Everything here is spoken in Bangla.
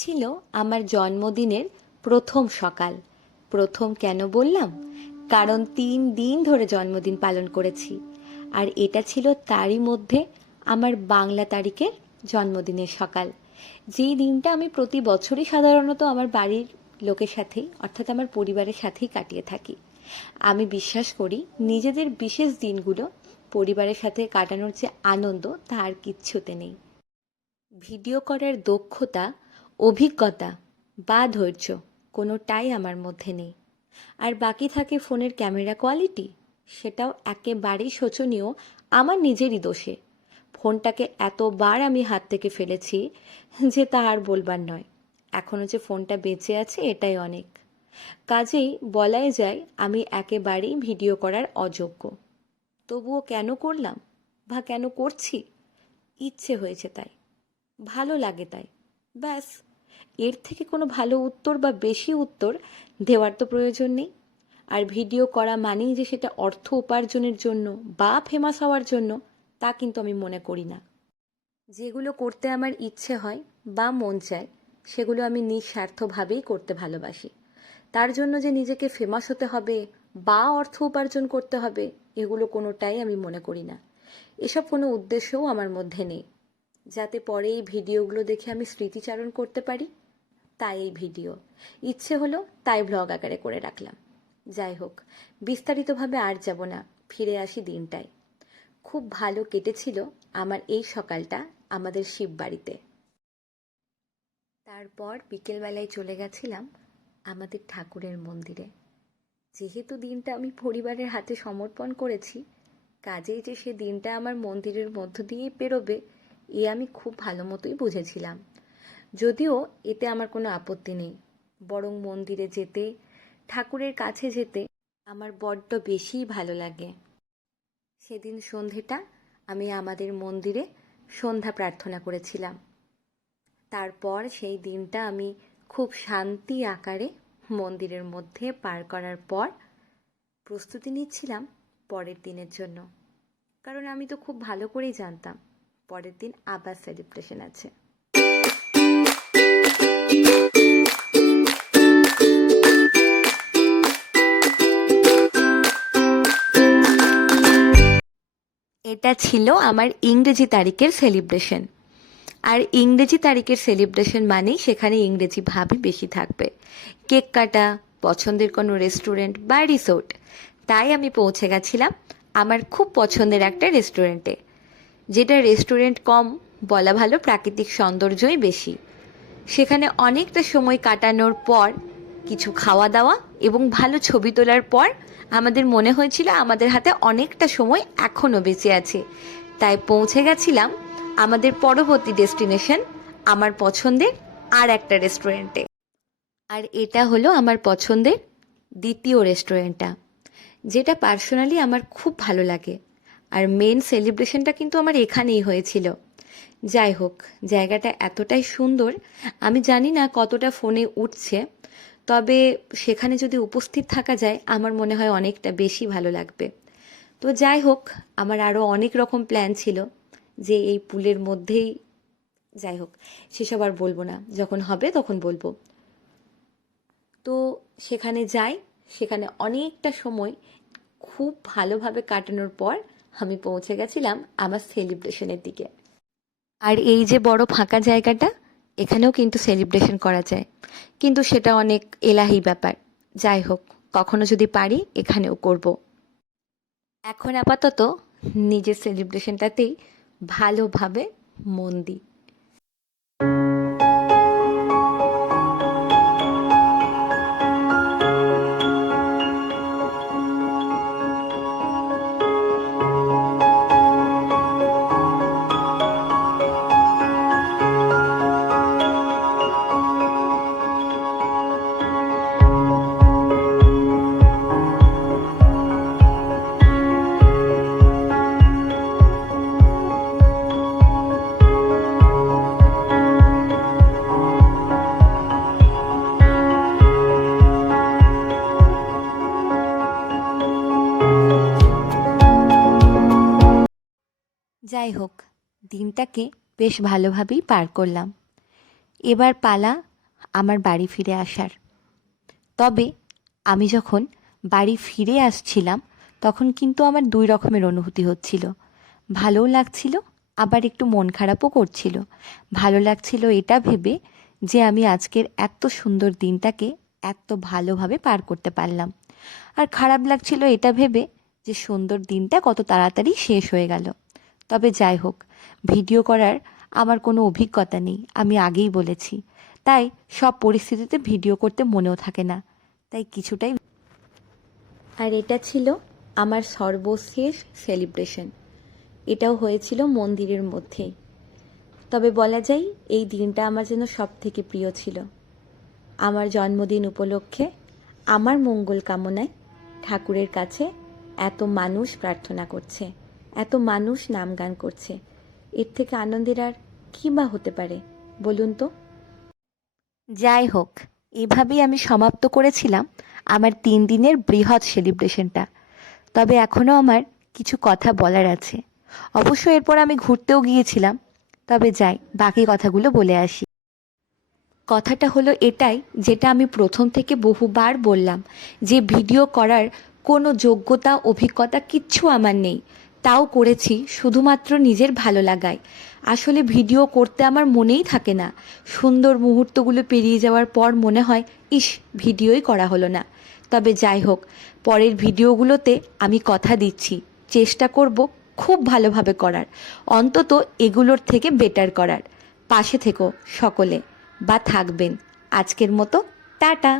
ছিল আমার জন্মদিনের প্রথম সকাল। প্রথম কেন বললাম? কারণ 3 দিন ধরে জন্মদিন পালন করেছি, আর এটা ছিল তারই মধ্যে আমার বাংলা তারিখের জন্মদিনের সকাল। যেই দিনটা আমি প্রতি বছরই সাধারণত আমার বাড়ির লোকের সাথেই, অর্থাৎ আমার পরিবারের সাথেই কাটিয়ে থাকি। আমি বিশ্বাস করি নিজেদের বিশেষ দিনগুলো পরিবারের সাথে কাটানোর যে আনন্দ তা আর কিচ্ছুতে নেই। ভিডিও করার দক্ষতা, অভিজ্ঞতা বা ধৈর্য কোনোটাই আমার মধ্যে নেই। আর বাকি থাকে ফোনের ক্যামেরা কোয়ালিটি, সেটাও একেবারেই শোচনীয় আমার নিজেরই দোষে। ফোনটাকে এতবার আমি হাত থেকে ফেলেছি যে তা আর বলবার নয়। এখনও যে ফোনটা বেঁচে আছে এটাই অনেক। কাজেই বলাই যায় আমি একেবারেই ভিডিও করার অযোগ্য। তবুও কেন করলাম বা কেন করছি? ইচ্ছে হয়েছে তাই, ভালো লাগে তাই, ব্যাস। এর থেকে কোনো ভালো উত্তর বা বেশি উত্তর দেওয়ার তো প্রয়োজন নেই। আর ভিডিও করা মানেই যে সেটা অর্থ উপার্জনের জন্য বা ফেমাস হওয়ার জন্য, তা কিন্তু আমি মনে করি না। যেগুলো করতে আমার ইচ্ছে হয় বা মন চায় সেগুলো আমি নিঃস্বার্থভাবেই করতে ভালোবাসি। তার জন্য যে নিজেকে ফেমাস হতে হবে বা অর্থ উপার্জন করতে হবে, এগুলো কোনোটাই আমি মনে করি না। এসব কোনো উদ্দেশ্যও আমার মধ্যে নেই। যাতে পরে এই ভিডিওগুলো দেখে আমি স্মৃতিচারণ করতে পারি, তাই এই ভিডিও। ইচ্ছে হলো তাই ব্লগ আকারে করে রাখলাম। যাই হোক, বিস্তারিতভাবে আর যাব না, ফিরে আসি দিনটায়। খুব ভালো কেটেছিল আমার এই সকালটা আমাদের শিববাড়িতে। তারপর বিকেলবেলায় চলে গেছিলাম আমাদের ঠাকুরের মন্দিরে। যেহেতু দিনটা আমি পরিবারের হাতে সমর্পণ করেছি, কাজেই যে সে দিনটা আমার মন্দিরের মধ্য দিয়েই পেরোবে, এ আমি খুব ভালো মতোই বুঝেছিলাম। যদিও এতে আমার কোনো আপত্তি নেই, বরং মন্দিরে যেতে, ঠাকুরের কাছে যেতে আমার বড্ড বেশিই ভালো লাগে। সেদিন সন্ধেটা আমি আমাদের মন্দিরে সন্ধ্যা প্রার্থনা করেছিলাম। তারপর সেই দিনটা আমি খুব শান্তি আকারে মন্দিরের মধ্যে পার করার পর প্রস্তুতি নিচ্ছিলাম পরের দিনের জন্য। কারণ আমি তো খুব ভালো করেই জানতাম পরের দিন আবার সেলিব্রেশন আছে। এটা ছিল আমার ইংরেজি তারিখের সেলিব্রেশন। আর ইংরেজি তারিখের সেলিব্রেশন মানেই সেখানে ইংরেজি ভাবই বেশি থাকবে। কেক কাটা, পছন্দের কোনো রেস্টুরেন্ট বা রিসোর্ট। তাই আমি পৌঁছে গেছিলাম আমার খুব পছন্দের একটা রেস্টুরেন্টে, যেটা রেস্টুরেন্ট কম বলা ভালো, প্রাকৃতিক সৌন্দর্যই বেশি। সেখানে অনেকটা সময় কাটানোর পর, কিছু খাওয়া দাওয়া এবং ভালো ছবি তোলার পর আমাদের মনে হয়েছিল আমাদের হাতে অনেকটা সময় এখনও বেঁচে আছে। তাই পৌঁছে গেছিলাম আমাদের পরবর্তী ডেস্টিনেশন, আমার পছন্দের আর একটা রেস্টুরেন্টে। আর এটা হলো আমার পছন্দের দ্বিতীয় রেস্টুরেন্টটা, যেটা পার্সোনালি আমার খুব ভালো লাগে। আর মেন সেলিব্রেশনটা কিন্তু আমার এখানেই হয়েছিল। যাই হোক, জায়গাটা এতটাই সুন্দর, আমি জানি না কতটা ফোনে উঠছে, তবে সেখানে যদি উপস্থিত থাকা যায় আমার মনে হয় অনেকটা বেশি ভালো লাগবে। তো যাই হোক, আমার আরও অনেক রকম প্ল্যান ছিল যে এই পুলের মধ্যেই, যাই হোক সেসব আর বলবো না, যখন হবে তখন বলবো। তো সেখানে যাই, সেখানে অনেকটা সময় খুব ভালোভাবে কাটানোর পর আমি পৌঁছে গেছিলাম আমার সেলিব্রেশনের দিকে। আর এই যে বড় ফাঁকা জায়গাটা, এখানেও কিন্তু সেলিব্রেশন করা যায়, কিন্তু সেটা অনেক এলাহি ব্যাপার। যাই হোক, কখনো যদি পারি এখানেও করব। এখন আপাতত নিজের সেলিব্রেশনটাতেই ভালোভাবে মন দিই। যাই হোক, দিনটাকে বেশ ভালোভাবেই পার করলাম। এবার পালা আমার বাড়ি ফিরে আসার। তবে আমি যখন বাড়ি ফিরে আসছিলাম তখন কিন্তু আমার দুই রকমের অনুভূতি হচ্ছিল। ভালোও লাগছিল, আবার একটু মন খারাপও করছিল। ভালো লাগছিল এটা ভেবে যে আমি আজকের এত সুন্দর দিনটাকে এত ভালোভাবে পার করতে পারলাম। আর খারাপ লাগছিল এটা ভেবে যে সুন্দর দিনটা কত তাড়াতাড়ি শেষ হয়ে গেল। তবে যাই হোক, ভিডিও করার আমার কোনো অভিজ্ঞতা নেই, আমি আগেই বলেছি। তাই সব পরিস্থিতিতে ভিডিও করতে মনেও থাকে না, তাই কিছুটাই। আর এটা ছিল আমার সর্বশেষ সেলিব্রেশন। এটাও হয়েছিল মন্দিরের মধ্যেই। তবে বলা যায় এই দিনটা আমার যেন সব থেকে প্রিয় ছিল। আমার জন্মদিন উপলক্ষে আমার মঙ্গল কামনায় ঠাকুরের কাছে এত মানুষ প্রার্থনা করছে, এত মানুষ নাম গান করছে। এর থেকে আনন্দের আর কী বা হতে পারে বলুন তো? যাই হোক, এভাবেই আমি সমাপ্ত করেছিলাম আমার 3 দিনের বৃহৎ সেলিব্রেশনটা। তবে এখনও আমার কিছু কথা বলার আছে। অবশ্য এরপর আমি ঘুরতেও গিয়েছিলাম। তবে যাই, বাকি কথাগুলো বলে আসি। কথাটা হলো এটাই, যেটা আমি প্রথম থেকে বহুবার বললাম, যে ভিডিও করার কোনো যোগ্যতা অভিজ্ঞতা কিচ্ছু আমার নেই। তাও করেছি শুধুমাত্র নিজের ভালো লাগায়। আসলে ভিডিও করতে আমার মনেই থাকে না। সুন্দর মুহূর্তগুলো পেরিয়ে যাওয়ার পর মনে হয় ইস, ভিডিওই করা হলো না। তবে যাই হোক, পরের ভিডিওগুলোতে আমি কথা দিচ্ছি চেষ্টা করব খুব ভালোভাবে করার, অন্তত এগুলোর থেকে বেটার করার। পাশে থেকো সকলে, বা থাকবেন। আজকের মতো টাটা।